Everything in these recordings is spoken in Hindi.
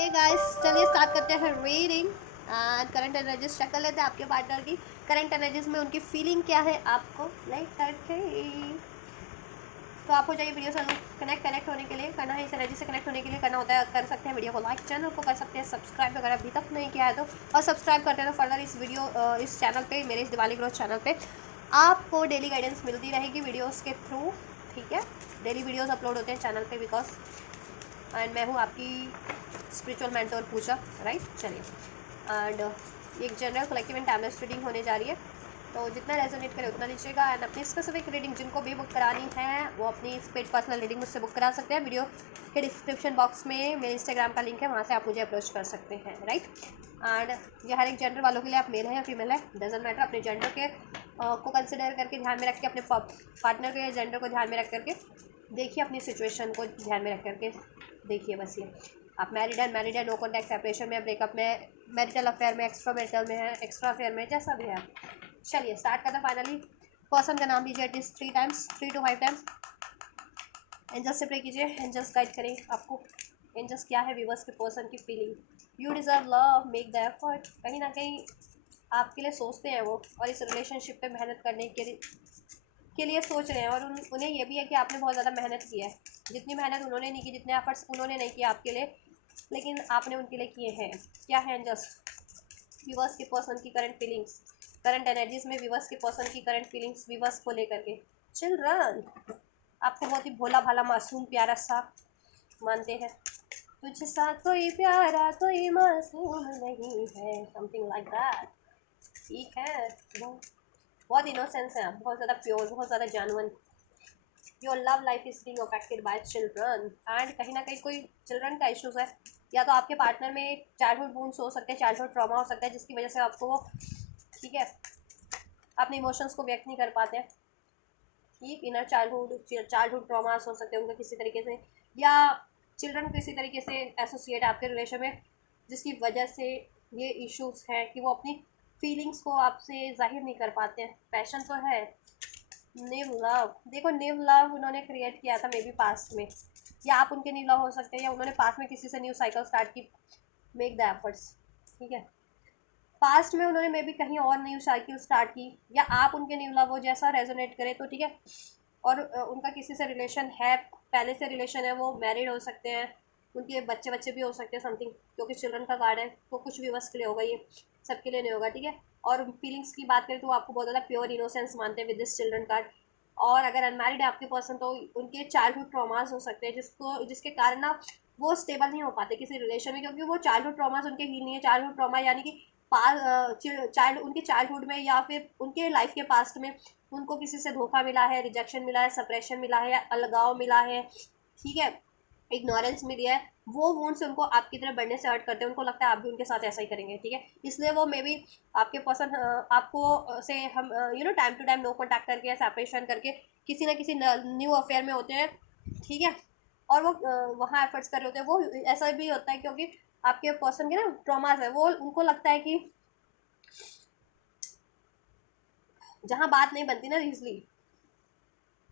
हे गाइस, चलिए स्टार्ट करते हैं reading and current energies check कर लेते हैं आपके पार्टनर की। करंट एनर्जीज में उनकी फीलिंग क्या है आपको लेकर के। तो आपको चाहिए वीडियो से कनेक्ट होने के लिए, करना है इस एनर्जी से कनेक्ट होने के लिए, करना होता है कर सकते हैं वीडियो को लाइक, चैनल को कर सकते हैं सब्सक्राइब अगर अभी तक नहीं किया है तो, और सब्सक्राइब करते हैं तो फर्दर इस वीडियो इस चैनल पे, मेरे इस दिवाली ग्रोथ चैनल पे आपको डेली गाइडेंस मिलती रहेगी वीडियोज़ के थ्रू। ठीक है, डेली वीडियोज़ अपलोड होते हैं चैनल पे बिकॉज एंड मैं हूँ आपकी स्पिरिचुअल मेंटोर पूजा, राइट। चलिए, एंड एक general collective and timeless reading होने जा रही है, तो जितना रेजोनेट करे उतना लीजिएगा। एंड अपनी स्पेसिफिक रीडिंग जिनको भी बुक करानी है वो अपनी पेड पर्सनल रीडिंग मुझसे बुक करा सकते हैं। वीडियो के डिस्क्रिप्शन बॉक्स में मेरे इंस्टाग्राम का लिंक है, वहाँ से आप मुझे अप्रोच कर सकते हैं, राइट। एंड ये हर एक जेंडर वालों के लिए, आप मेल है या फीमेल है डजेंट मैटर, अपने जेंडर के को कंसिडर करके ध्यान में रख के, अपने पार्टनर के जेंडर को ध्यान में रख करके देखिए, अपनी सिचुएशन को ध्यान में रख करके देखिए। बस ये आप मैरिड है, नो कॉन्टैक्ट, सेपरेशन में, ब्रेकअप में, मैरिटल अफेयर में, एक्स्ट्रा मैरिटल में है, एक्स्ट्रा अफेयर में, जैसा भी है। चलिए स्टार्ट करते हैं। फाइनली पर्सन का नाम लीजिए एटलीस्ट 3 to 5 टाइम्स। एंजल्स से प्रे कीजिए, एंजल्स गाइड करें आपको। एंजल्स क्या है व्यूअर्स के पर्सन की feeling. You deserve love, make the effort. कहीं ना कहीं आपके लिए सोचते हैं वो, और इस रिलेशनशिप पे मेहनत करने के लिए सोच रहे हैं, और उन्हें यह भी है कि आपने बहुत ज़्यादा मेहनत की है। जितनी मेहनत उन्होंने नहीं की, जितने एफर्ट्स उन्होंने नहीं किए आपके लिए, लेकिन आपने उनके लिए किए हैं। क्या है एंजल्स व्यूअर्स के पर्सन की करंट फीलिंग्स, करंट एनर्जीज में व्यूअर्स के पर्सन की करंट फीलिंग्स व्यूअर्स को लेकर के। चिल्ड्रन आपको बहुत ही भोला भाला मासूम प्यारा सा मानते हैं। तुझसा कोई प्यारा कोई मासूम नहीं है, समथिंग लाइक दैट। ठीक है, बहुत इनोसेंस है, बहुत ज़्यादा प्योर, बहुत ज़्यादा जानवन। Your love life is being affected by children, and कहीं ना कहीं कोई चिल्ड्रन का इशूज़ है, या तो आपके पार्टनर में एक चाइल्डहुड वुंड्स हो सकते हैं, चाइल्डहुड ट्रॉमा हो सकता है, जिसकी वजह से आपको वो, ठीक है, अपने इमोशंस को व्यक्त नहीं कर पाते हैं। ठीक, इनर चाइल्डहुड ट्रॉमास हो सकते हैं उनका किसी तरीके से, या चिल्ड्रन किसी तरीके से एसोसिएट आपके रिलेशन में, जिसकी वजह से ये इश्यूज है कि वो अपनी फीलिंग्स को आपसे जाहिर नहीं कर पाते हैं। पैशन तो है, न्यू लव, देखो न्यू लव उन्होंने क्रिएट किया था मे बी पास्ट में, या आप उनके न्यू लव हो सकते हैं, या उन्होंने पास्ट में किसी से न्यू साइकिल स्टार्ट की। मेक द एफर्ट्स, ठीक है। पास्ट में उन्होंने मे बी कहीं और न्यू साइकिल स्टार्ट की, या आप उनके न्यू लव हो, जैसा रेजोनेट करे तो ठीक है। और उनका किसी से रिलेशन है, पहले से रिलेशन है, वो मैरिड हो सकते हैं, उनके बच्चे बच्चे भी हो सकते हैं समथिंग, क्योंकि चिल्ड्रन का कार्ड है तो कुछ भी बस के लिए होगा, ये सबके लिए नहीं होगा, ठीक है। और फीलिंग्स की बात करें तो आपको बहुत ज़्यादा प्योर इनोसेंस मानते हैं विद दिस चिल्ड्रन कार्ड। और अगर अनमैरिड है आपके पर्सन तो उनके चाइल्डहुड ट्रॉमास हो सकते हैं, जिसके कारण ना वो स्टेबल नहीं हो पाते किसी रिलेशन में, क्योंकि वो चाइल्डहुड ट्रॉमास उनके हील नहीं है। चाइल्डहुड ट्रॉमा यानी कि उनके चाइल्डहुड में, या फिर उनके लाइफ के पास्ट में उनको किसी से धोखा मिला है, रिजेक्शन मिला है, सेपरेशन मिला है, या अलगाव मिला है, ठीक है, इग्नोरेंस मिली है। वो वुंड्स उनको आपकी तरफ बढ़ने से हर्ट करते हैं, उनको लगता है आप भी उनके साथ ऐसा ही करेंगे, ठीक है। इसलिए वो मे बी आपके पर्सन आपको से हम time to time no contact करके, सेपरेशन करके, किसी ना किसी न्यू अफेयर में होते हैं, ठीक है। और वो वहाँ एफर्ट्स कर रहे होते हैं। वो ऐसा भी होता है क्योंकि आपके पर्सन के ना ट्रॉमास है, वो उनको लगता है कि जहाँ बात नहीं बनती ना इजली,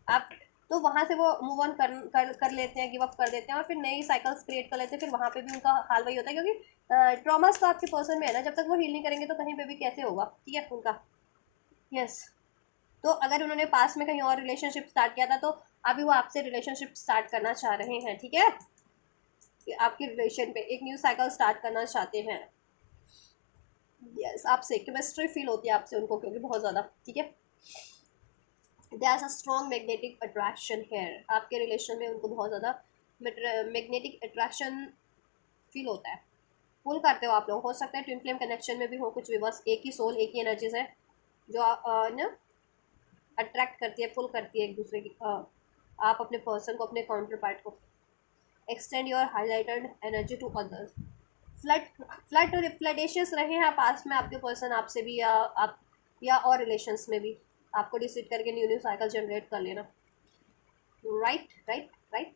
आप तो वहाँ से वो मूव ऑन कर लेते हैं, गिव अप कर देते हैं, और फिर नई साइकिल्स क्रिएट कर लेते हैं। फिर वहाँ पे भी उनका हाल वही होता है, क्योंकि ट्रॉमास तो आपके पर्सन में है ना, जब तक वो हील नहीं करेंगे तो कहीं पे भी कैसे होगा, ठीक है उनका। यस, तो अगर उन्होंने पास में कहीं और रिलेशनशिप स्टार्ट किया था, तो अभी वो आपसे रिलेशनशिप स्टार्ट करना चाह रहे हैं, ठीक है। आपके रिलेशन पे एक न्यू साइकिल स्टार्ट करना चाहते हैं। यस, आपसे केमिस्ट्री फील होती है आपसे उनको, क्योंकि बहुत ज़्यादा, ठीक है। There is a strong magnetic attraction here, आपके रिलेशन में उनको बहुत ज़्यादा मैग्नेटिक अट्रैक्शन फील होता है। पुल करते हो आप लोग, हो सकता है ट्विन फ्लेम कनेक्शन में भी हो कुछ विवर्स, एक ही सोल, एक ही एनर्जीज है जो ना अट्रैक्ट करती है, पुल करती है एक दूसरे की, आप अपने पर्सन को, अपने काउंटर पार्ट को। Extend your highlighted energy to others, फ्लडेशियस रहे हैं पास्ट में आपके पर्सन आपसे भी, या आप, या और रिलेशंस में भी आपको डिसीड करके न्यू न्यू साइकिल जनरेट कर लेना, राइट राइट राइट।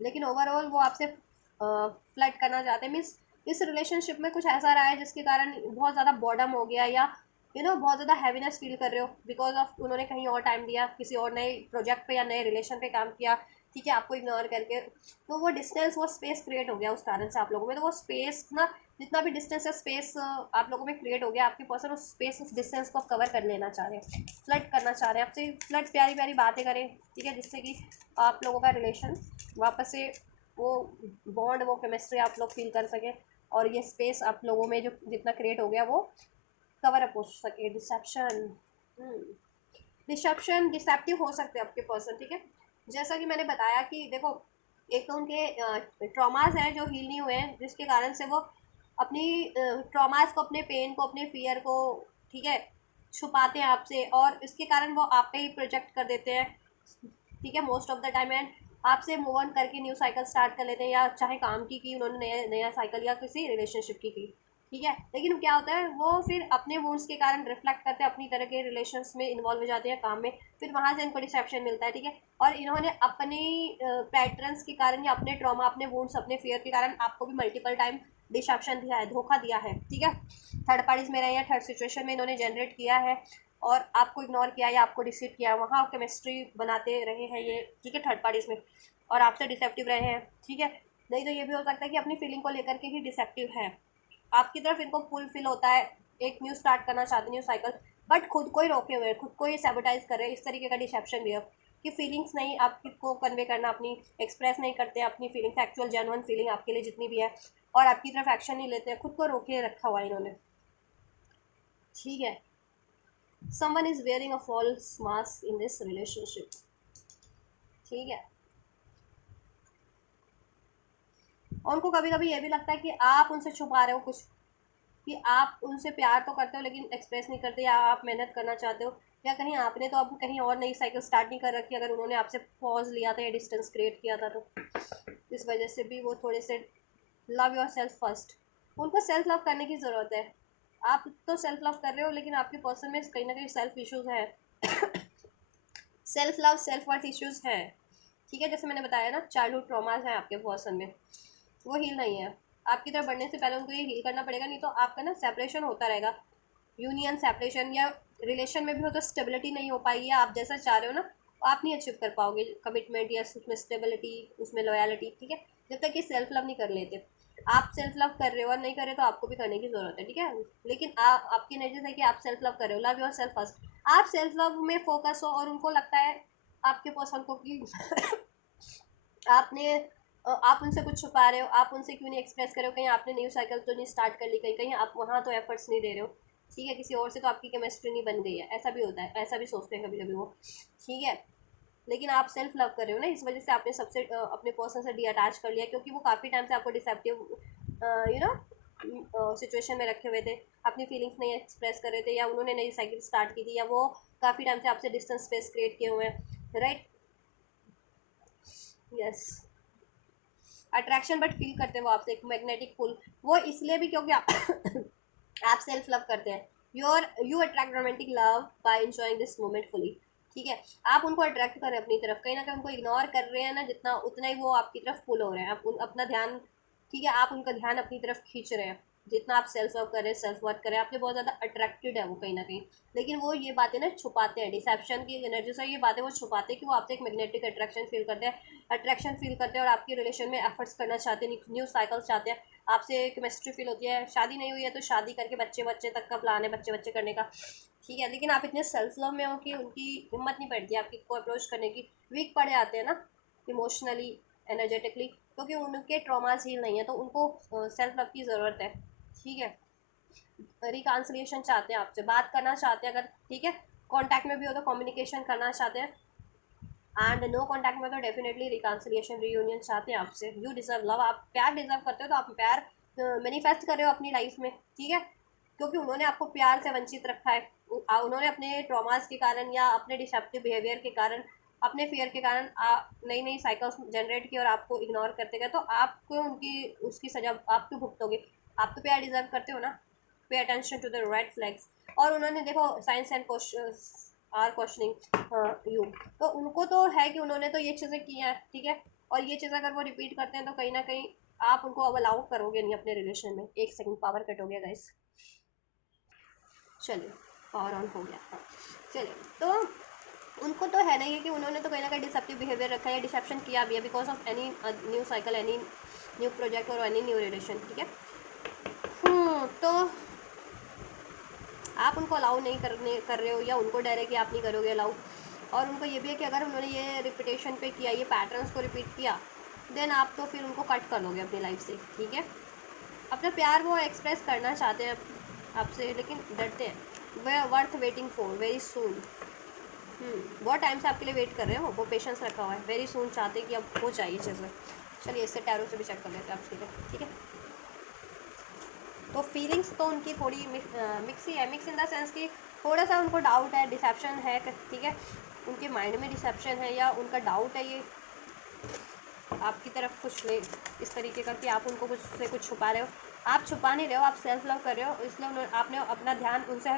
लेकिन ओवरऑल वो आपसे फ्लड करना चाहते हैं, मीन्स इस रिलेशनशिप में कुछ ऐसा रहा है जिसके कारण बहुत ज़्यादा बॉर्डम हो गया, या बहुत ज़्यादा हैवीनेस फील कर रहे हो बिकॉज ऑफ उन्होंने कहीं और टाइम दिया, किसी और नए प्रोजेक्ट पे या नए रिलेशन पे काम किया, ठीक है, आपको इग्नोर करके, तो वो डिस्टेंस, वो स्पेस क्रिएट हो गया उस कारण से आप लोगों में। तो वो स्पेस ना, जितना भी डिस्टेंस है स्पेस आप लोगों में क्रिएट हो गया, आपके पर्सन उस स्पेस उस डिस्टेंस को कवर कर लेना चाह रहे हैं, फ्लर्ट करना चाह रहे हैं आपसे, फ्लर्ट प्यारी प्यारी बातें करें, ठीक है, जिससे कि आप लोगों का रिलेशन वापस से वो बॉन्ड, वो केमिस्ट्री आप लोग फील कर सकें, और ये स्पेस आप लोगों में जो जितना क्रिएट हो गया वो कवर अप हो सके। डिसेप्शन, डिसेप्शन, डिसेप्टिव हो सकते हैं आपके पर्सन, ठीक है। जैसा कि मैंने बताया कि देखो, एक तो उनके ट्रॉमास हैं जो हील नहीं हुए हैं, जिसके कारण से वो अपनी ट्रॉमास को, अपने पेन को, अपने फियर को, ठीक है, छुपाते हैं आपसे, और इसके कारण वो आप पे ही प्रोजेक्ट कर देते हैं, ठीक है, most of the time. And आपसे मूव ऑन करके न्यू साइकिल स्टार्ट कर लेते हैं, या चाहे काम की उन्होंने नया नया साइकिल, या किसी रिलेशनशिप की, ठीक है। लेकिन क्या होता है, वो फिर अपने वुंड्स के कारण रिफ्लेक्ट करते हैं, अपनी तरह के रिलेशंस में इन्वॉल्व हो जाते हैं, काम में, फिर वहाँ से इनको डिसेप्शन मिलता है, ठीक है। और इन्होंने अपनी पैटर्न्स के कारण, या अपने ट्रॉमा, अपने वुंड्स, अपने फियर के कारण आपको भी मल्टीपल टाइम डिसेप्शन दिया है, धोखा दिया है, ठीक है। थर्ड पार्टीज में रहे हैं, थर्ड सिचुएशन में इन्होंने जनरेट किया है, और आपको इग्नोर किया या आपको डिसीव किया, वहाँ केमिस्ट्री बनाते रहे हैं ये, ठीक है, थर्ड पार्टीज में, और आपसे डिसेप्टिव रहे हैं, ठीक है। नहीं तो ये भी हो सकता है कि अपनी फीलिंग को लेकर के ही डिसेप्टिव है, आपकी तरफ इनको फुल फिल होता है, एक न्यू स्टार्ट करना चाहते, न्यू साइकिल, बट खुद को ही रोके हुए, खुद को ही सैबोटाइज कर रहे हैं, इस तरीके का डिसेप्शन भी है कि फीलिंग्स नहीं आपको कन्वे करना, अपनी एक्सप्रेस नहीं करते अपनी फीलिंग्स, एक्चुअल जेन्युइन फीलिंग आपके लिए जितनी भी है, और आपकी तरफ एक्शन नहीं लेते हैं, खुद को रोके रखा हुआ है इन्होंने, ठीक है। Someone is wearing a false mask in this relationship, ठीक है। और उनको कभी कभी ये भी लगता है कि आप उनसे छुपा रहे हो कुछ, कि आप उनसे प्यार तो करते हो लेकिन एक्सप्रेस नहीं करते, या आप मेहनत करना चाहते हो, या कहीं आपने तो अब कहीं और नई साइकिल स्टार्ट नहीं कर रखी, अगर उन्होंने आपसे पॉज लिया था या डिस्टेंस क्रिएट किया था, तो इस वजह से भी वो थोड़े से लव योर सेल्फ फर्स्ट, उनको सेल्फ लव करने की ज़रूरत है। आप तो सेल्फ लव कर रहे हो, लेकिन आपके पर्सन में कहीं ना कहीं सेल्फ इश्यूज़ हैं, self love self worth issues हैं, ठीक है। जैसे मैंने बताया ना, चाइल्डहुड ट्रॉमाज हैं आपके पर्सन में, वो हील नहीं है, आपकी तरफ बढ़ने से पहले उनको ये हील करना पड़ेगा, नहीं तो आपका ना सेपरेशन होता रहेगा, यूनियन सेपरेशन, या रिलेशन में भी हो तो स्टेबिलिटी नहीं हो पाएगी, आप जैसा चाह रहे हो ना आप नहीं अचीव कर पाओगे, कमिटमेंट या उसमें स्टेबिलिटी, उसमें लॉयलिटी, ठीक है, जब तक ये सेल्फ लव नहीं कर लेते। आप सेल्फ लव कर रहे हो और नहीं कर रहे तो आपको भी करने की ज़रूरत है, ठीक है। लेकिन आपकी एनर्जी है कि आप सेल्फ लव कर रहे हो, लव योर सेल्फ फर्स्ट, आप सेल्फ लव में फोकस हो, और उनको लगता है आपके पर्सन को कि आपने आप उनसे कुछ छुपा रहे हो, आप उनसे क्यों नहीं एक्सप्रेस कर रहे हो, कहीं आपने न्यू साइकिल तो नहीं स्टार्ट कर ली, कहीं कहीं आप वहाँ तो एफर्ट्स नहीं दे रहे हो, ठीक है, किसी और से तो आपकी केमिस्ट्री नहीं बन गई है, ऐसा भी होता है, ऐसा भी सोचते हैं कभी कभी वो, ठीक है। लेकिन आप सेल्फ लव कर रहे हो ना, इस वजह से आपने सबसे अपने पर्सन से डी अटैच कर लिया, क्योंकि वो काफ़ी टाइम से आपको डिसेप्टिव यू नो सिचुएशन में रखे हुए थे, अपनी फीलिंग्स नहीं एक्सप्रेस कर रहे थे, या उन्होंने नई साइकिल स्टार्ट की थी, या वो काफ़ी टाइम से आपसे डिस्टेंस स्पेस क्रिएट किए हुए हैं, right, yes. Attraction but feel करते हैं वो आपसे, एक मैग्नेटिक पुल, वो इसलिए भी क्योंकि आप आप सेल्फ लव करते हैं, you attract romantic love by enjoying this moment fully, ठीक है। आप उनको अट्रैक्ट कर रहे हैं अपनी तरफ, कहीं ना कहीं उनको इग्नोर कर रहे हैं ना, जितना उतना ही वो आपकी तरफ पुल हो रहे हैं, आप अपना ध्यान, ठीक है, आप उनका ध्यान अपनी तरफ खींच रहे हैं, जितना आप सेल्फ लव कर रहे हैं, सेल्फ वर्क कर रहे हैं, आपसे बहुत ज़्यादा अट्रैक्टेड है वो कहीं ना कहीं। लेकिन वो ये बातें ना छुपाते हैं, डिसेप्शन की एनर्जी से ये बातें वो छुपाते हैं कि वो आपसे एक मैग्नेटिक अट्रैक्शन फील करते हैं, अट्रैक्शन फील करते हैं, और आपके रिलेशन में एफर्ट्स करना चाहते हैं, न्यू साइकिल चाहते हैं, आपसे केमिस्ट्री फील होती है, शादी नहीं हुई है तो शादी करके बच्चे बच्चे तक का प्लान है, बच्चे बच्चे करने का, ठीक है। लेकिन आप इतने सेल्फ लव में हो कि उनकी हिम्मत नहीं पड़ती आपकी को अप्रोच करने की, वीक पड़े आते हैं ना इमोशनली, एनर्जेटिकली, क्योंकि उनके ट्रॉमास हील नहीं है, तो उनको सेल्फ लव की ज़रूरत है, ठीक है। रिकॉन्सिलिएशन चाहते हैं, आपसे बात करना चाहते हैं, अगर ठीक है कांटेक्ट में भी हो तो कम्युनिकेशन करना चाहते हैं, एंड नो कांटेक्ट में तो डेफिनेटली रिकॉन्सिलिएशन, रीयूनियन चाहते हैं आपसे। यू डिजर्व लव, आप प्यार डिजर्व करते हो, तो आप प्यार मैनिफेस्ट कर रहे हो अपनी लाइफ में, ठीक है, क्योंकि उन्होंने आपको प्यार से वंचित रखा है, उन्होंने अपने ट्रॉमास के कारण या अपने डिसेप्टिव बिहेवियर के कारण, अपने फियर के कारण नई नई साइकिल्स जनरेट की और आपको इग्नोर करते गए, तो आपको उनकी उसकी सजा आप क्यों भुगतोगे, आप तो प्यार डिजर्व करते हो ना। Pay attention to the red flags, और उन्होंने देखो signs and are questioning you, तो उनको तो है कि उन्होंने तो ये चीज़ें की हैं, ठीक है, और ये चीज़ अगर वो रिपीट करते हैं तो कहीं ना कहीं आप उनको अब अलाउ करोगे नहीं अपने रिलेशन में। एक सेकंड, पावर कट हो गया गाइस, चलिए पावर ऑन हो गया, हाँ चलिए। तो उनको तो है नहीं कि उन्होंने तो कहीं ना कहीं डिसेप्टिव बिहेवियर रखा है, डिसेप्शन किया भी है because of any new cycle, any new project और एनी न्यू रिलेशन, ठीक है। तो आप उनको अलाउ नहीं कर रहे हो, या उनको डर है कि आप नहीं करोगे अलाउ, और उनको ये भी है कि अगर उन्होंने ये रिपीटेशन पे किया, ये पैटर्न्स को रिपीट किया, देन आप तो फिर उनको कट कर लोगे अपनी लाइफ से, ठीक है। अपना प्यार वो एक्सप्रेस करना चाहते हैं आपसे, लेकिन डरते हैं। वे worth waiting for very soon. बहुत टाइम से आपके लिए वेट कर रहे हो, वो पेशेंस रखा हुआ है, वेरी सून चाहते हैं कि अब हो चाहिए चीज़ें। चलिए इससे टैरो से भी चेक कर लेते हैं आप, ठीक है। तो फीलिंग्स तो उनकी थोड़ी मिक्स ही है, मिक्स इन द सेंस कि थोड़ा सा उनको डाउट है, डिसेप्शन है, ठीक है। उनके माइंड में डिसेप्शन है, या उनका डाउट है ये आपकी तरफ कुछ ले इस तरीके का कि आप उनको कुछ से कुछ छुपा रहे हो। आप छुपा नहीं रहे हो, आप सेल्फ लव कर रहे हो, इसलिए आपने अपना ध्यान उनसे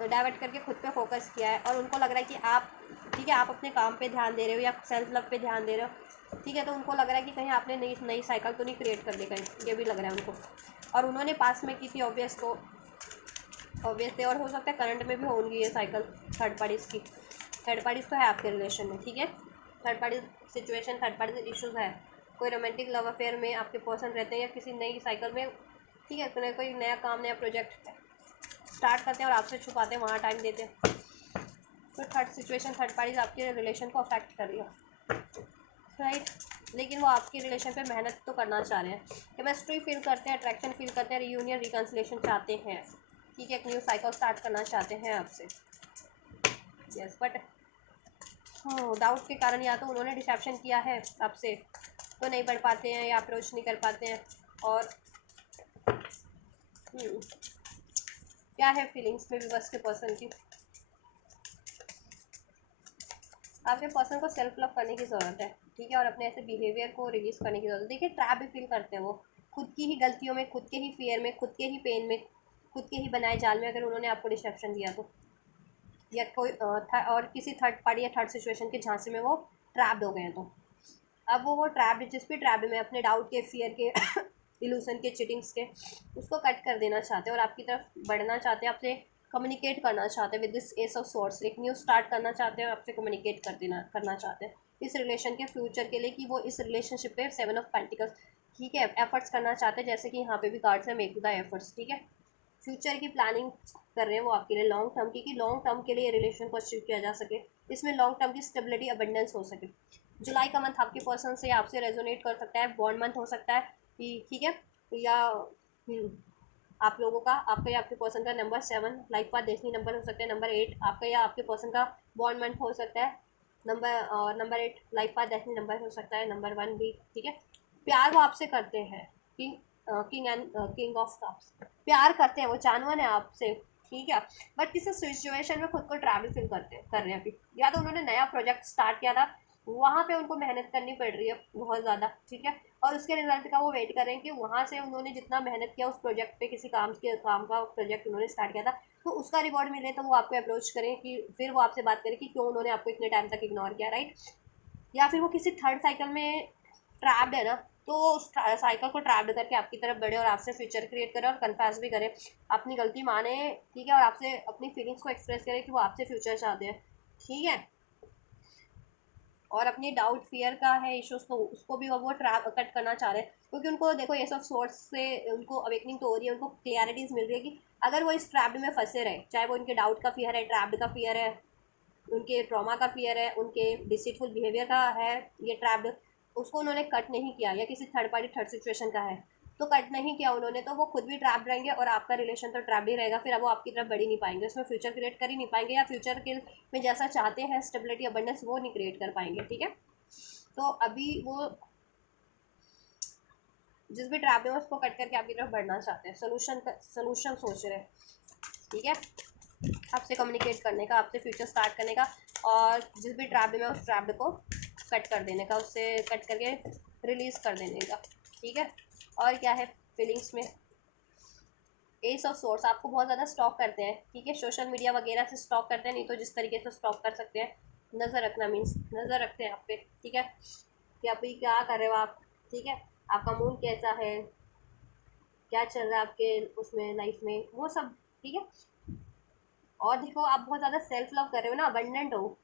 डाइवर्ट करके खुद पे फोकस किया है, और उनको लग रहा है कि आप, ठीक है, आप अपने काम पे ध्यान दे रहे हो या सेल्फ लव पे ध्यान दे रहे हो, ठीक है। तो उनको लग रहा है कि कहीं आपने नई नई साइकिल तो नहीं क्रिएट कर दी कहीं, ये भी लग रहा है उनको। और उन्होंने पास में की थी ऑब्वियस, तो ऑब्वियस थे, और हो सकता है करंट में भी होंगी ये साइकिल थर्ड पार्टीज़ की। थर्ड पार्टीज़ तो है आपके रिलेशन में, ठीक है। Third party situation, third party issues है, कोई रोमांटिक लव अफेयर में आपके पर्सन रहते हैं, या किसी नई साइकिल में, ठीक है। कोई नया काम, नया प्रोजेक्ट स्टार्ट करते हैं और आपसे छुपाते हैं, वहाँ टाइम देते हैं। तो थर्ड सिचुएशन, थर्ड पार्टीज आपके रिलेशन को अफेक्ट कर रही है, राइट। लेकिन वो आपके रिलेशन पे मेहनत तो करना चाह रहे हैं, केमिस्ट्री फील करते हैं, अट्रैक्शन फील करते हैं, रियूनियन रिकन्सिलेशन चाहते हैं, ठीक है। एक न्यू साइकिल स्टार्ट करना चाहते हैं आपसे, यस। बट डाउट के कारण या तो उन्होंने डिसेप्शन किया है आपसे, तो नहीं बढ़ पाते हैं या अप्रोच नहीं कर पाते हैं। और क्या है फीलिंग्स में भी बस के पर्सन की, आपके पर्सन को सेल्फ लव करने की ज़रूरत है, ठीक है, और अपने ऐसे बिहेवियर को रिलीज करने की ज़रूरत है। देखिए ट्रैप भी फील करते हैं वो, खुद की ही गलतियों में, खुद के ही फियर में, खुद के ही पेन में, खुद के ही बनाए जाल में, अगर उन्होंने आपको डिसेप्शन दिया तो, या कोई और किसी थर्ड पार्टी या थर्ड सिचुएशन के झांसे में वो ट्रैप्ड हो गए हैं, तो अब वो ट्रैप्ड, जिस भी ट्रैप्ड में अपने डाउट के, फियर के, इल्यूसन के, चीटिंग्स के, उसको कट कर देना चाहते हैं और आपकी तरफ बढ़ना चाहते हैं, आपसे कम्युनिकेट करना चाहते हैं with this S of source, एक न्यू स्टार्ट करना चाहते हैं, आपसे कम्युनिकेट करना चाहते हैं इस रिलेशन के फ्यूचर के लिए, कि वो इस रिलेशनशिप पे 7 ऑफ पेंटिकल्स, ठीक है, एफर्ट्स करना चाहते हैं, जैसे कि यहाँ पे भी कार्ड्स है, मेक द एफर्ट्स, ठीक है। फ्यूचर की प्लानिंग कर रहे हैं वो आपके लिए लॉन्ग टर्म की, कि लॉन्ग टर्म के लिए रिलेशन को अचीव किया जा सके, इसमें लॉन्ग टर्म की स्टेबिलिटी, अबंडेंस हो सके। जुलाई का मंथ आपके पर्सन से आपसे रेजोनेट कर सकता है, बॉन्ड मंथ हो सकता है, कि ठीक है, या आप लोगों का, आपका या आपके पर्सन का number 7 life path destiny number हो सकता है, नंबर 8 आपका या आपके पर्सन का बॉन्ड मंथ हो सकता है, number 8 life path destiny number हो सकता है, नंबर 1 भी, ठीक है। प्यार वो आपसे करते हैं, king and king of cups, प्यार करते हैं, वो जानवर है आपसे, ठीक है। बट किसी सिचुएशन में खुद को ट्रैवल फील कर रहे हैं अभी, या तो उन्होंने नया प्रोजेक्ट स्टार्ट किया था, वहाँ पे उनको मेहनत करनी पड़ रही है बहुत ज़्यादा, ठीक है, और उसके रिजल्ट का वो वेट कर रहे हैं कि वहाँ से उन्होंने जितना मेहनत किया उस प्रोजेक्ट पे, किसी काम का प्रोजेक्ट उन्होंने स्टार्ट किया था, तो उसका रिवॉर्ड मिले, तो वो आपको अप्रोच करें, कि फिर वो आपसे बात करें कि क्यों उन्होंने आपको इतने टाइम तक इग्नोर किया, राइट। या फिर वो किसी थर्ड साइकिल में ट्रैप्ड है ना, तो उस साइकिल को ट्रैप्ड करके आपकी तरफ बढ़े और आपसे फ्यूचर क्रिएट करे और कन्फेस भी करे, अपनी गलती माने, ठीक है, और आपसे अपनी फीलिंग्स को एक्सप्रेस करे कि वो आपसे फ्यूचर चाहते हैं, ठीक है। और अपनी डाउट, फियर का है इश्यूज, तो उसको भी वो ट्रैप कट करना चाह रहे हैं, क्योंकि उनको देखो ये सब सोर्स से उनको अवेकनिंग तो हो रही है, उनको क्लियरिटीज़ मिल रही है कि अगर वो इस ट्रैप्ड में फंसे रहे, चाहे वो उनके डाउट का फियर है, ट्रैप्ड का फियर है, उनके ट्रॉमा का फियर है, उनके डिसीटफुल बिहेवियर का है, ये ट्रैप्ड, उसको उन्होंने कट नहीं किया, या किसी थर्ड पार्टी थर्ड सिचुएशन का है तो कट नहीं किया उन्होंने, तो वो खुद भी ट्रैप्ड रहेंगे और आपका रिलेशन तो ट्रैप्ड ही रहेगा, फिर अब वो आपकी तरफ बढ़ ही नहीं पाएंगे, उसमें फ्यूचर क्रिएट कर ही नहीं पाएंगे, या फ्यूचर के में जैसा चाहते हैं स्टेबिलिटी, अबंडेंस, वो नहीं क्रिएट कर पाएंगे, ठीक है। तो अभी वो जिस भी ट्रैप है उसको कट करके आपकी तरफ बढ़ना चाहते हैं, सोल्यूशन सोच रहे हैं, ठीक है, आपसे कम्युनिकेट करने का, आपसे फ्यूचर स्टार्ट करने का, और जिस भी ट्रैप में उस ट्रैप को कट कर देने का, उससे कट करके रिलीज़ कर देने का, ठीक है। और क्या है फीलिंग्स में, एस ऑफ सोर्स आपको बहुत ज़्यादा स्टॉक करते हैं, ठीक है, सोशल मीडिया वगैरह से स्टॉक करते हैं, नहीं तो जिस तरीके से स्टॉक कर सकते हैं, नज़र रखना मीन्स नज़र रखते हैं आप पे, ठीक है, कि अभी क्या कर रहे हो आप, ठीक है, आपका मूड कैसा है, क्या चल रहा है आपके उसमें लाइफ में, वो सब, ठीक है। और देखो आप बहुत ज़्यादा सेल्फ लव कर रहे हो ना, अबंडेंट हो,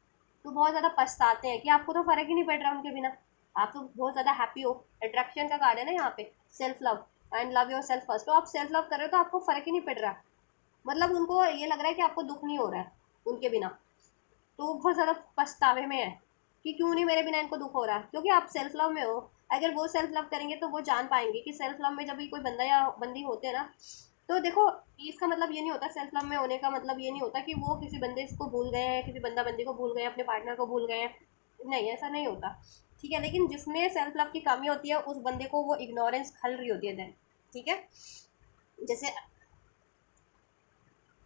तो बहुत ज़्यादा पछताते हैं कि आपको तो फ़र्क ही नहीं पड़ रहा उनके बिना, आप तो बहुत ज़्यादा हैप्पी हो। अट्रैक्शन का कार्ड है ना यहाँ पे, self love and love yourself first. तो आप सेल्फ लव कर रहे हो तो आपको फ़र्क ही नहीं पड़ रहा, मतलब उनको ये लग रहा है कि आपको दुख नहीं हो रहा है उनके बिना। तो वो बहुत ज़्यादा पछतावे में है कि क्यों नहीं मेरे बिना इनको दुख हो रहा है, क्योंकि आप सेल्फ लव में हो। अगर वो सेल्फ लव करेंगे तो वो जान पाएंगे कि सेल्फ लव में जब भी कोई बंदा या बंदी होते हैं ना, तो देखो इसका मतलब ये नहीं होता, सेल्फ लव में होने का मतलब ये नहीं होता कि वो किसी बंदे को भूल गए हैं, किसी बंदा बंदी को भूल गए हैं, अपने पार्टनर को भूल गए हैं। नहीं, ऐसा नहीं होता। ठीक है, लेकिन जिसमें सेल्फ लव की कमी होती है उस बंदे को वो इग्नोरेंस खल रही होती है देन। ठीक है, जैसे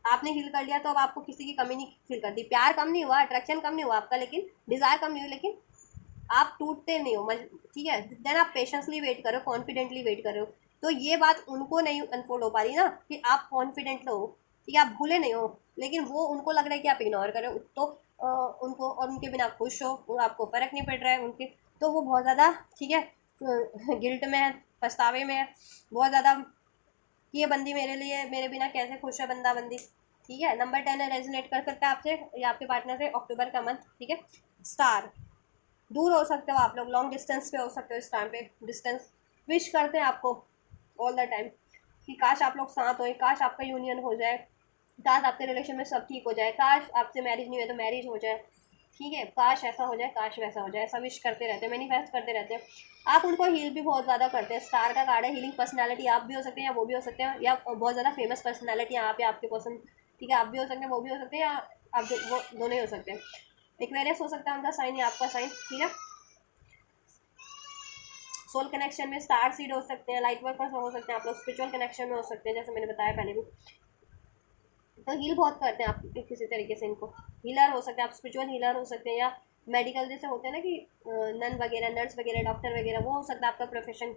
आपने हील कर लिया तो अब आपको किसी की कमी नहीं फील करती, प्यार कम नहीं हुआ, अट्रैक्शन कम नहीं हुआ आपका, लेकिन डिज़ायर कम नहीं हुई, लेकिन आप टूटते नहीं हो। ठीक है, देन आप पेशेंसली वेट करो, कॉन्फिडेंटली वेट करो। तो ये बात उनको नहीं अनफोल्ड हो पा रही ना कि आप कॉन्फिडेंट हो, ठीक है, आप भूले नहीं हो, लेकिन वो उनको लग रहा है कि आप इग्नोर करो। तो उनको और उनके बिना खुश हो, और आपको फ़र्क नहीं पड़ रहा है उनके, तो वो बहुत ज़्यादा, ठीक है, गिल्ट में है, पछतावे में है बहुत ज़्यादा कि ये बंदी मेरे लिए मेरे बिना कैसे खुश है, बंदा बंदी। ठीक है, नंबर 10 रेजोनेट कर सकता है आपसे या आपके पार्टनर से, अक्टूबर का मंथ। ठीक है, स्टार, दूर हो सकते हो आप लोग, लॉन्ग डिस्टेंस पे हो सकते हो इस टाइम पे, डिस्टेंस विश करते हैं आपको ऑल द टाइम कि काश आप लोग साथ हो, काश आपका यूनियन हो जाए, काश आपके रिलेशन में सब ठीक हो जाए, काश आपसे मैरिज नहीं हुई तो मैरिज हो जाए। ठीक है, काश ऐसा हो जाए, काश वैसा हो जाए, ऐसा विश करते रहते हैं, मैनिफेस्ट करते रहते हैं। आप उनको हील भी बहुत ज़्यादा करते हैं। स्टार का कार्ड है, हीलिंग पर्सनालिटी आप भी हो सकते हैं या वो भी हो सकते हैं, या बहुत ज़्यादा फेमस पर्सनालिटी यहाँ पे आपके पर्सन, ठीक है, आप भी हो सकते हैं, वो भी हो सकते हैं, या आप वो दोनों ही हो सकते हैं। एक्वेरियस हो सकता है उनका साइन या आपका साइन। ठीक है, सोल कनेक्शन में स्टार सीड हो सकते हैं, लाइट वर्कर्स हो सकते हैं आप लोग, स्पिरिचुअल कनेक्शन में हो सकते हैं जैसे मैंने बताया पहले भी। तो हील बहुत करते हैं आप किसी तरीके से इनको, हीलर हो सकते हैं आप, स्पिरिचुअल हीलर हो सकते हैं, या मेडिकल जैसे होते हैं ना कि नन वगैरह, नर्स वगैरह, डॉक्टर वगैरह, वो हो सकता है आपका प्रोफेशन।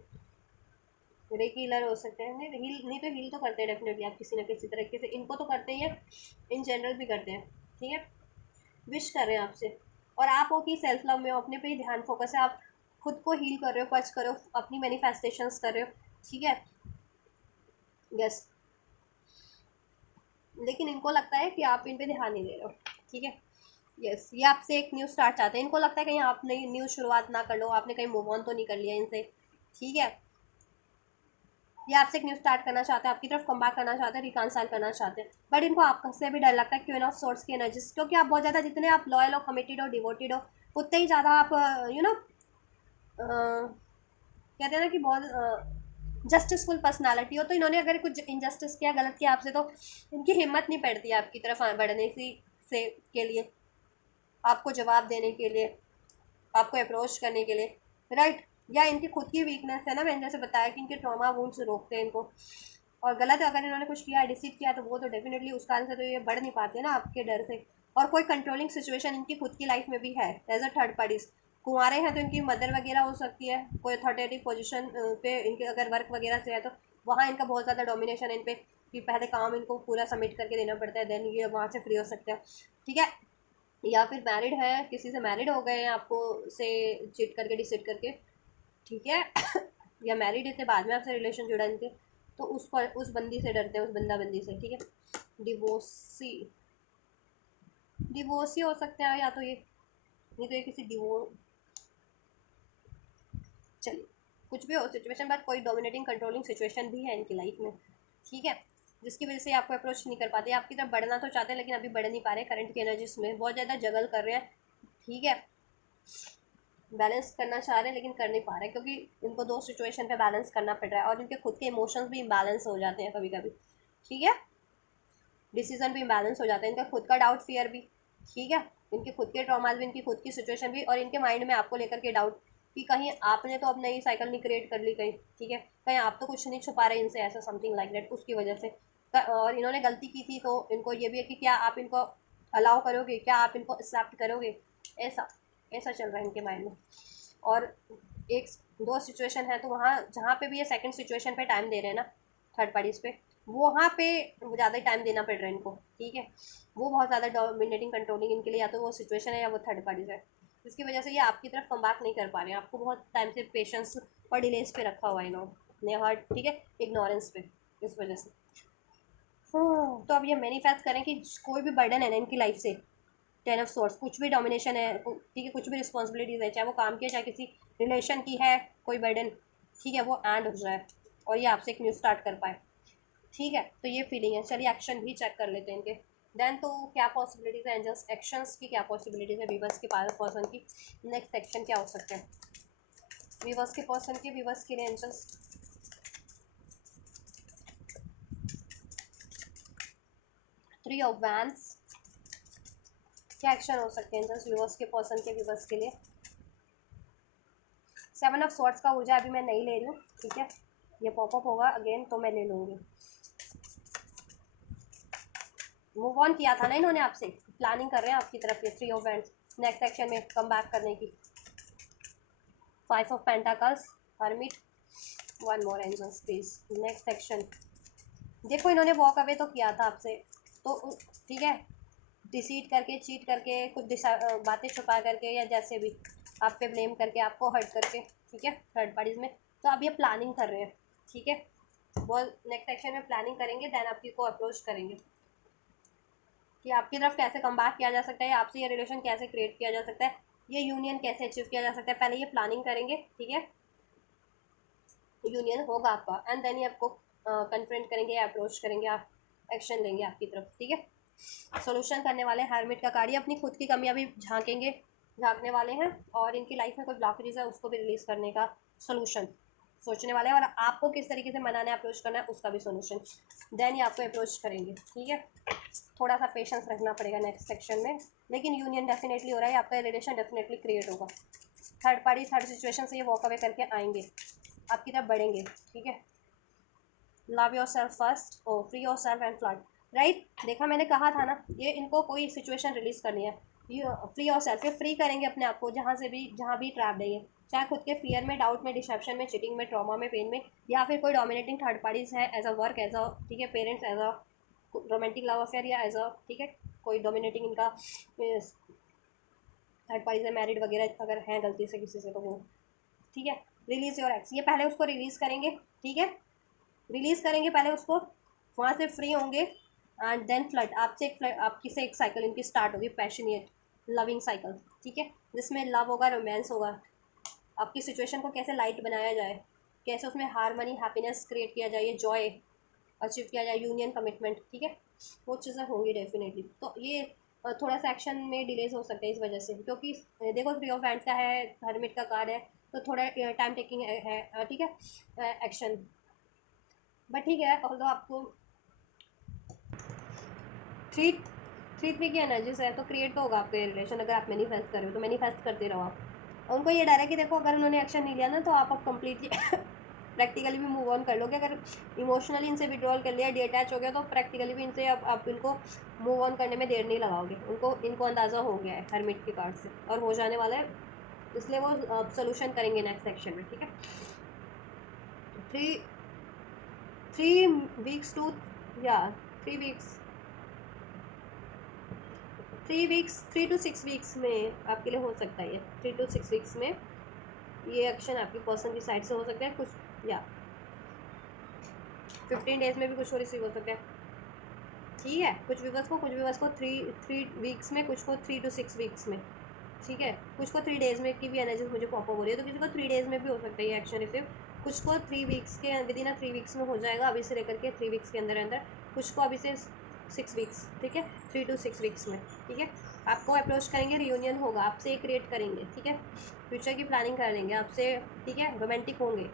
रेकी हीलर हो सकते हैं, नहीं हील नहीं तो हील तो करते हैं डेफिनेटली आप किसी ना किसी तरीके से, इनको तो करते ही हैं, इन जनरल भी करते हैं। ठीक है, विश कर रहे हैं आपसे, और आप हो कि सेल्फ लव में हो, अपने पे ही ध्यान फोकस है, आप खुद को हील कर रहे हो, पच कर रहे हो, अपनी मैनिफेस्टेशंस कर रहे हो। ठीक है, यस, लेकिन इनको लगता है कि आप इन पे ध्यान नहीं दे रहे हो। ठीक है, यस, ये आपसे एक न्यू स्टार्ट चाहते हैं, इनको लगता है कहीं आप नई न्यू शुरुआत ना कर लो, आपने कहीं मूव ऑन तो नहीं कर लिया इनसे। ठीक है, ये आपसे एक न्यू स्टार्ट करना चाहते हैं, आपकी तरफ कम बैक करना चाहते हैं, रिकॉन्साइल करना चाहते हैं, बट इनको आपसे भी डर लगता है क्वीन ऑफ सोर्स की एनर्जी, क्योंकि आप बहुत ज़्यादा, जितने आप लॉयल हो, कमिटेड हो, डिवोटेड हो, उतने ही ज़्यादा आप यू नो कहते हैं ना कि बहुत जस्टिसफुल पर्सनालिटी हो। तो इन्होंने अगर कुछ इनजस्टिस किया, गलत किया आपसे, तो इनकी हिम्मत नहीं पड़ती आपकी तरफ बढ़ने से के लिए, आपको जवाब देने के लिए, आपको अप्रोच करने के लिए, राइट। या इनकी खुद की वीकनेस है ना, मैंने जैसे बताया कि इनके ट्रॉमा वुंड्स रोकते हैं इनको, और गलत अगर इन्होंने कुछ किया, डिसीव किया, तो वो तो डेफिनेटली उस कारण से तो ये बढ़ नहीं पाते ना आपके डर से। और कोई कंट्रोलिंग सिचुएशन इनकी खुद की लाइफ में भी है एज अ थर्ड पार्टीज। कुंवारे हैं तो इनकी मदर वगैरह हो सकती है, कोई अथॉरिटेटिव पोजीशन पे इनके अगर वर्क वगैरह से है तो वहाँ इनका बहुत ज़्यादा डोमिनेशन है इन पे, कि पहले काम इनको पूरा सबमिट करके देना पड़ता है, देन ये वहाँ से फ्री हो सकते हैं। ठीक है, या फिर मैरिड है, किसी से मैरिड हो गए हैं आपको से चिट करके, डिसिट करके। ठीक है, या मैरिड थे, बाद में आपसे रिलेशन जुड़ा इनके, तो उस बंदी से डरते हैं, उस बंदा बंदी से। ठीक है, डिवोर्सी, डिवोर्सी हो सकते हैं, या तो ये, नहीं तो ये किसी चलिए कुछ भी हो सिचुएशन, बट कोई डोमिनेटिंग कंट्रोलिंग सिचुएशन भी है इनकी लाइफ में। ठीक है, जिसकी वजह से आपको अप्रोच नहीं कर पाते, आपकी तरफ बढ़ना तो चाहते हैं लेकिन अभी बढ़ नहीं पा रहे, करंट की एनर्जीज में बहुत ज़्यादा जगल कर रहे हैं। ठीक है, बैलेंस करना चाह रहे हैं लेकिन कर नहीं पा रहे, क्योंकि इनको दो सिचुएशन पे बैलेंस करना पड़ रहा है, और इनके खुद के इमोशंस भी इम्बैलेंस हो जाते हैं कभी कभी। ठीक है, डिसीजन भी इम्बैलेंस हो जाता है, इनका खुद का डाउट फियर भी। ठीक है, इनके खुद के ट्रॉमाज भी, इनकी खुद की सिचुएशन भी, और इनके माइंड में आपको लेकर के डाउट कि कहीं आपने तो अब नई साइकिल नहीं क्रिएट कर ली कहीं। ठीक है, कहीं आप तो कुछ नहीं छुपा रहे इनसे, ऐसा समथिंग लाइक दैट, उसकी वजह से। और इन्होंने गलती की थी तो इनको ये भी है कि क्या आप इनको अलाउ करोगे, क्या आप इनको एक्सेप्ट करोगे, ऐसा ऐसा चल रहा है इनके माइंड में। और एक दो सिचुएशन है तो वहाँ जहाँ पे भी ये सेकंड सिचुएशन पे टाइम दे रहे हैं ना, थर्ड पार्टीज पे, वहाँ पे ज़्यादा टाइम देना पड़ रहा है इनको। ठीक है, वो बहुत ज़्यादा डोमिनेटिंग कंट्रोलिंग इनके लिए, या तो वो सिचुएशन है या वो थर्ड पार्टीज है, जिसकी वजह से ये आपकी तरफ कम बैक नहीं कर पा रहे हैं, आपको बहुत टाइम से पेशेंस और डिलेस पे रखा हुआ है इन्होंने हर्ट। ठीक है, इग्नोरेंस पे, इस वजह से। तो अब ये मैनिफेस्ट करें कि कोई भी बर्डन है ना इनकी लाइफ से, 10 ऑफ सोर्स, कुछ भी डोमिनेशन है, ठीक है, कुछ भी रिस्पॉन्सिबिलिटीज़ है, चाहे वो काम की है चाहे किसी रिलेशन की है, कोई बर्डन, ठीक है, वो एंड हो जाए और ये आपसे एक न्यू स्टार्ट कर पाए, ठीक है। तो ये फीलिंग है। चलिए एक्शन भी चेक कर लेते हैं इनके। देन तो क्या पॉसिबिलिटीज़ है एंजल्स, एक्शंस की क्या पॉसिबिलिटीज़ है वीवर्स के पर्सन की, नेक्स्ट एक्शन क्या हो सकता है वीवर्स के पर्सन के, वीवर्स के लिए एंजल्स। 3 ऑफ वैंड्स, क्या एक्शन हो सकते हैं एंजल्स वीवर्स के पर्सन के, वीवर्स के लिए। 7 ऑफ स्वॉर्ड्स का ऊर्जा अभी मैं नहीं ले रही हूँ, ठीक है, ये पॉपअप होगा अगेन तो मैं ले लूँगी। मूव ऑन किया था ना इन्होंने आपसे, प्लानिंग कर रहे हैं आपकी तरफ ये 3 ऑफ वैंड्स नेक्स्ट एक्शन में कम बैक करने की। 5 of pentacles, hermit, 1 more angels please next action. देखो इन्होंने वॉक अवे तो किया था आपसे, तो ठीक है, डिसीट करके, चीट करके, कुछ बातें छुपा करके, या जैसे भी आप पे ब्लेम करके, आपको हर्ट करके, ठीक है, थर्ड पार्टीज में। तो अब ये प्लानिंग कर रहे हैं, ठीक है, वो नेक्स्ट एक्शन में प्लानिंग करेंगे, देन आपकी को अप्रोच करेंगे कि आपकी तरफ कैसे कम बैक किया जा सकता है, आपसे ये रिलेशन कैसे क्रिएट किया जा सकता है, ये यूनियन कैसे अचीव किया जा सकता है। पहले ये प्लानिंग करेंगे, ठीक है, यूनियन होगा आपका, एंड देन ये आपको कन्फ्रंट करेंगे, अप्रोच करेंगे, आप एक्शन लेंगे आपकी तरफ, ठीक है। सोल्यूशन करने वाले हार्मिट का कार्ड, अपनी खुद की कमियां भी झांकने वाले हैं, और इनकी लाइफ में कोई ब्लॉकेजेस है उसको भी रिलीज करने का सोल्यूशन सोचने वाले हैं, और आपको किस तरीके से मनाना है, अप्रोच करना है, उसका भी सोल्यूशन। देन ये आपको अप्रोच करेंगे, ठीक है। थोड़ा सा पेशेंस रखना पड़ेगा नेक्स्ट सेक्शन में, लेकिन यूनियन डेफिनेटली हो रहा है, आपका रिलेशन डेफिनेटली क्रिएट होगा। थर्ड पार्टी थर्ड सिचुएशन से ये वॉक अवे करके आएंगे, आपकी तरफ बढ़ेंगे, ठीक है। Love yourself first, oh free yourself and flood, right. देखा मैंने कहा था ना, ये इनको कोई सिचुएशन रिलीज करनी है, ये फ्री योर सेल्फ, ये फ्री करेंगे अपने आप को जहाँ भी ट्रैप है, ये चाहे खुद के फियर में, डाउट में, डिसेप्शन में, चीटिंग में, ट्रॉमा में, पेन में, या फिर कोई डोमिनेटिंग थर्ड पार्टीज है, as a work, as a, ठीक है, parents, as a romantic love affair, या एज अ, ठीक है, कोई डोमिनेटिंग इनका थर्ड पार्टीज है, मैरिड वगैरह अगर हैं गलती से किसी से, तो वो, ठीक है। रिलीज योर एक्स, ये पहले उसको रिलीज करेंगे, ठीक है, रिलीज करेंगे पहले उसको, वहाँ से फ्री होंगे, एंड देन फ्लड, आपसे एक फ्लड, आपकी से एक साइकिल इनकी स्टार्ट होगी, पैशनेट लविंग साइकिल, ठीक है, जिसमें लव होगा, रोमांस होगा, आपकी सिचुएशन को कैसे लाइट बनाया जाए, कैसे उसमें हारमनी, हैप्पीनेस क्रिएट किया जाए, जॉय अचीव किया जाए, यूनियन, कमिटमेंट, ठीक है, वो चीज़ें होंगी डेफिनेटली। तो ये थोड़ा सा एक्शन में डिलेज हो सकता है इस वजह से, क्योंकि देखो 3 ऑफ हैंड्स का है, हर्मिट का कार्ड है, तो थोड़ा टाइम टेकिंग है, ठीक है, एक्शन, बट ठीक है, ऑल्दो आपको 3 की एनर्जीज है, तो क्रिएट तो होगा आपके रिलेशन, अगर आप मैनिफेस्ट कर रहे हो तो मैनिफेस्ट करते रहो आप। और उनको ये डर है कि देखो अगर उन्होंने एक्शन नहीं लिया ना, तो आप अब कम्प्लीटली प्रैक्टिकली भी मूव ऑन कर लोगे, अगर इमोशनली इनसे विड्रॉल कर लिया, डिटैच हो गया, तो प्रैक्टिकली भी इनसे अब आप इनको मूव ऑन करने में देर नहीं लगाओगे, इनको अंदाज़ा हो गया है हरमिट के कार्ड से, और हो जाने वाला है, इसलिए वो सोल्यूशन करेंगे नेक्स्ट सेक्शन में, ठीक है। 3 वीक्स टू, या 3 वीक्स, 3 to 6 वीक्स में आपके लिए हो सकता है, ये 3 to 6 वीक्स में ये एक्शन आपकी पर्सन की साइड से हो सकता है कुछ, या 15 डेज में भी कुछ और रिसीव हो सकता है, ठीक है। कुछ व्यूवर्स को 3 वीक्स में, कुछ को 3 to 6 वीक्स में, ठीक है। कुछ को 3 डेज में की भी एनर्जी मुझे पॉपअप हो रही है, तो किसी को 3 डेज में भी हो सकता है ये एक्शन रिसीव, कुछ को 3 वीक्स के विद इन 3 वीक्स में हो जाएगा, अभी से लेकर के 3 वीक्स के अंदर अंदर, कुछ को अभी से 6 वीक्स, ठीक है, 3 to 6 वीक्स में, ठीक है। आपको अप्रोच करेंगे, रियूनियन होगा, आपसे क्रिएट करेंगे, ठीक है, फ्यूचर की प्लानिंग कर लेंगे आपसे, ठीक है, रोमांटिक होंगे,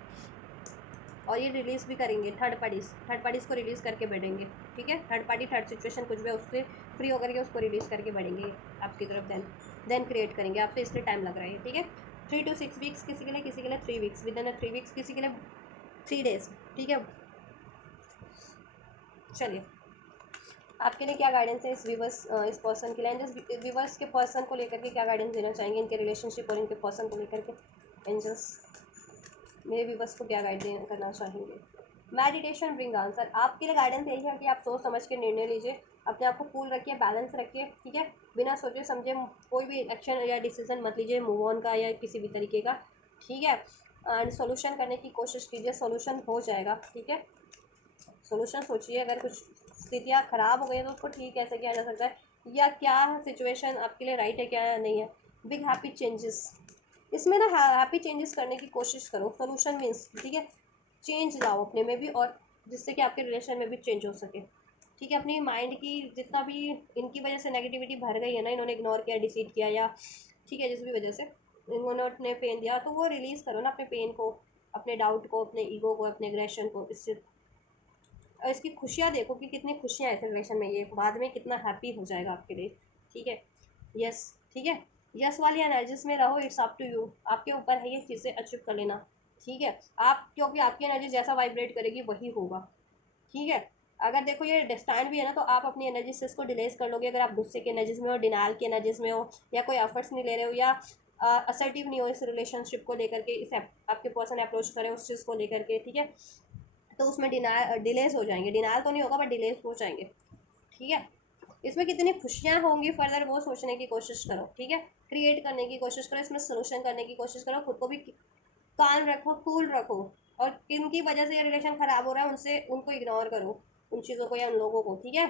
और ये रिलीज़ भी करेंगे थर्ड पार्टीज़ को रिलीज़ करके बढ़ेंगे, ठीक है। थर्ड पार्टी थर्ड सिचुएशन कुछ भी उससे फ्री होकर के उसको रिलीज़ करके बढ़ेंगे आपकी तरफ, देन क्रिएट करेंगे आपसे, इसलिए टाइम लग रहा है, ठीक है। 3 to 6 वीक्स किसी के लिए 3 वीक्स, विद इन 3 वीक्स किसी के लिए 3 डेज, ठीक है। चलिए आपके लिए क्या गाइडेंस है इस पर्सन के लिए, एंजल्स व्यूवर्स के पर्सन को लेकर के क्या गाइडेंस देना चाहेंगे, इनके रिलेशनशिप और इनके पर्सन को लेकर के एंजल्स मेरे व्यूवर्स को क्या गाइड करना चाहेंगे। मेडिटेशन ब्रिंग आंसर, आपके लिए गाइडेंस यही है कि आप सोच समझ के निर्णय लीजिए, अपने आप को कूल रखिए, बैलेंस रखिए, ठीक है, बिना सोचे समझे कोई भी एक्शन या डिसीजन मत लीजिए, मूव ऑन का या किसी भी तरीके का, ठीक है। एंड सोल्यूशन करने की कोशिश कीजिए, सोल्यूशन हो जाएगा, ठीक है। सोल्यूशन सोचिए, अगर कुछ स्थितियाँ ख़राब हो गई हैं तो उसको ठीक कैसे किया जा सकता है, या क्या सिचुएशन आपके लिए राइट है, क्या नहीं है। बिग हैप्पी चेंजेस, इसमें ना हैप्पी चेंजेस करने की कोशिश करो। सोल्यूशन मीन्स, ठीक है, चेंज लाओ अपने में भी, और जिससे कि आपके रिलेशन में भी चेंज हो सके। ठीक है, अपनी माइंड की जितना भी इनकी वजह से नेगेटिविटी भर गई है ना, इन्होंने इग्नोर किया, डिसीड किया, या ठीक है जिस भी वजह से इन्होंने अपने पेन दिया, तो वो रिलीज़ करो ना अपने पेन को, अपने डाउट को, अपने ईगो को, अपने एग्रेशन को। इससे और इसकी खुशियाँ देखो कि कितनी खुशियाँ हैं रिलेशन में, ये बाद में कितना हैप्पी हो जाएगा आपके लिए। ठीक है, यस, ठीक है, यस वाली एनर्जीज में रहो। इट्स अप टू यू, आपके ऊपर है ये चीज़ें अचीव कर लेना। ठीक है, आप क्योंकि आपकी एनर्जी जैसा वाइब्रेट करेगी वही होगा। ठीक है, अगर देखो ये डिस्टैंड भी है ना, तो आप अपनी एनर्जी से इसको डिलेज कर लोगे। अगर आप गुस्से की एनर्जीज में हो, डिनाइल की एनर्जीज में हो, या कोई एफर्ट्स नहीं ले रहे हो, या असर्टिव नहीं हो इस रिलेशनशिप को लेकर के, इस आपके पर्सन अप्रोच करें उस चीज़ को लेकर के, ठीक है, तो उसमें डिलेज हो जाएंगे। डिनाइल तो नहीं होगा बट डिलेज हो जाएंगे। ठीक है, इसमें कितनी खुशियाँ होंगी फर्दर वो सोचने की कोशिश करो। ठीक है, क्रिएट करने की कोशिश करो, इसमें सोल्यूशन करने की कोशिश करो, खुद को भी कान रखो, कूल रखो, और किन की वजह से ये रिलेशन ख़राब हो रहा है उनसे उनको इग्नोर करो, उन चीज़ों को या उन लोगों को। ठीक है,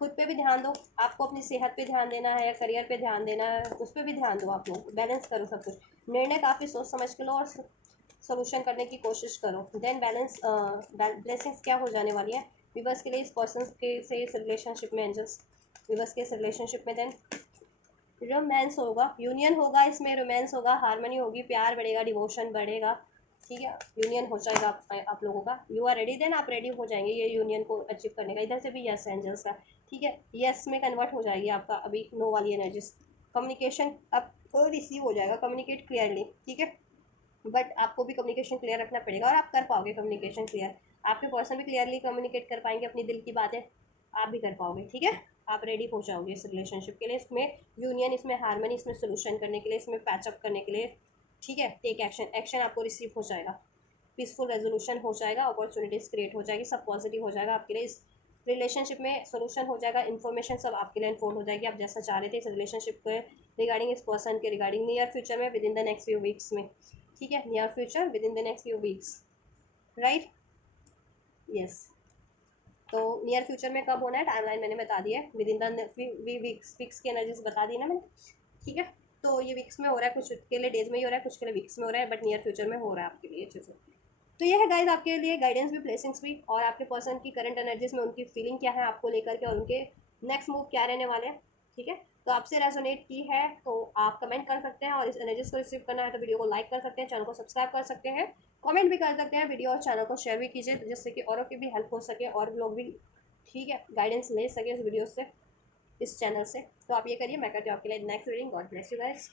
खुद पे भी ध्यान दो, आपको अपनी सेहत पे ध्यान देना है या करियर पे ध्यान देना है, उस पर भी ध्यान दो। आप लोग बैलेंस करो सब कुछ, निर्णय काफ़ी सोच समझ के लो और सोल्यूशन करने की कोशिश करो। देन बैलेंस ब्लेसिंग्स क्या हो जाने वाली है विवर्स के लिए इस पर्सन के से इस रिलेशनशिप में, एंजल्स विवर्स के इस रिलेशनशिप में। देन रोमांस होगा, यूनियन होगा, इसमें रोमांस होगा, हारमोनी होगी, प्यार बढ़ेगा, डिवोशन बढ़ेगा। ठीक है, यूनियन हो जाएगा आप लोगों का। यू आर रेडी, देन आप रेडी हो जाएंगे ये यूनियन को अचीव करने का। इधर से भी यस एंजल्स का, ठीक है, यस में कन्वर्ट हो जाएगी आपका अभी नो वाली एनर्जीज। कम्युनिकेशन अब रिसीव हो जाएगा, कम्युनिकेट क्लियरली। ठीक है, बट आपको भी कम्युनिकेशन क्लियर रखना पड़ेगा, और आप कर पाओगे कम्युनिकेशन क्लियर। आपके पर्सन भी क्लियरली कम्युनिकेट कर पाएंगे अपनी दिल की बातें, आप भी कर पाओगे। ठीक है, आप रेडी हो जाओगे इस रिलेशनशिप के लिए, इसमें यूनियन, इसमें हारमोनी, इसमें सोल्यूशन करने के लिए, इसमें पैचअप करने के लिए। ठीक है, टेक एक्शन, एक्शन आपको रिसीव हो जाएगा, पीसफुल रेजोल्यूशन हो जाएगा, अपॉर्चुनिटीज़ क्रिएट हो जाएगी, सब पॉजिटिव हो जाएगा आपके लिए। इस रिलेशनशिप में सोल्यूशन हो जाएगा, इन्फॉर्मेशन सब आपके लिए इन्फॉर्म हो जाएगी, आप जैसा चाह रहे थे इस रिलेशनशिप के रिगार्डिंग, इस पर्सन के रिगार्डिंग, नियर फ्यूचर में, with in the next few weeks में। ठीक है, near future, with in the next few weeks, right, yes. तो नियर फ्यूचर में कब होना है, टाइमलाइन मैंने बता दी है, विद इन द वीक्स की एनर्जीज बता दी ना मैंने। ठीक है, तो ये वीक्स में हो रहा है, कुछ के लिए डेज में ही हो रहा है, कुछ के लिए वीक्स में हो रहा है, बट नियर फ्यूचर में हो रहा है आपके लिए चीज़ें। तो ये है गाइस आपके लिए गाइडेंस भी, ब्लेसिंग्स भी, और आपके पर्सन की करंट एनर्जीज में उनकी फीलिंग क्या है आपको लेकर के, और उनके नेक्स्ट मूव क्या रहने वाले हैं। ठीक है, तो आपसे रेजोनेट की है तो आप कमेंट कर सकते हैं, और इस एनर्जीज को रिसीव करना है तो वीडियो को लाइक कर सकते हैं, चैनल को सब्सक्राइब कर सकते हैं, कमेंट भी कर सकते हैं, वीडियो और चैनल को शेयर भी कीजिए जिससे कि औरों की भी हेल्प हो सके, और लोग भी, ठीक है, गाइडेंस ले सके इस वीडियो से, इस चैनल से। तो आप ये करिए, मैं करती हूँ आपके लिए next reading. God bless you guys.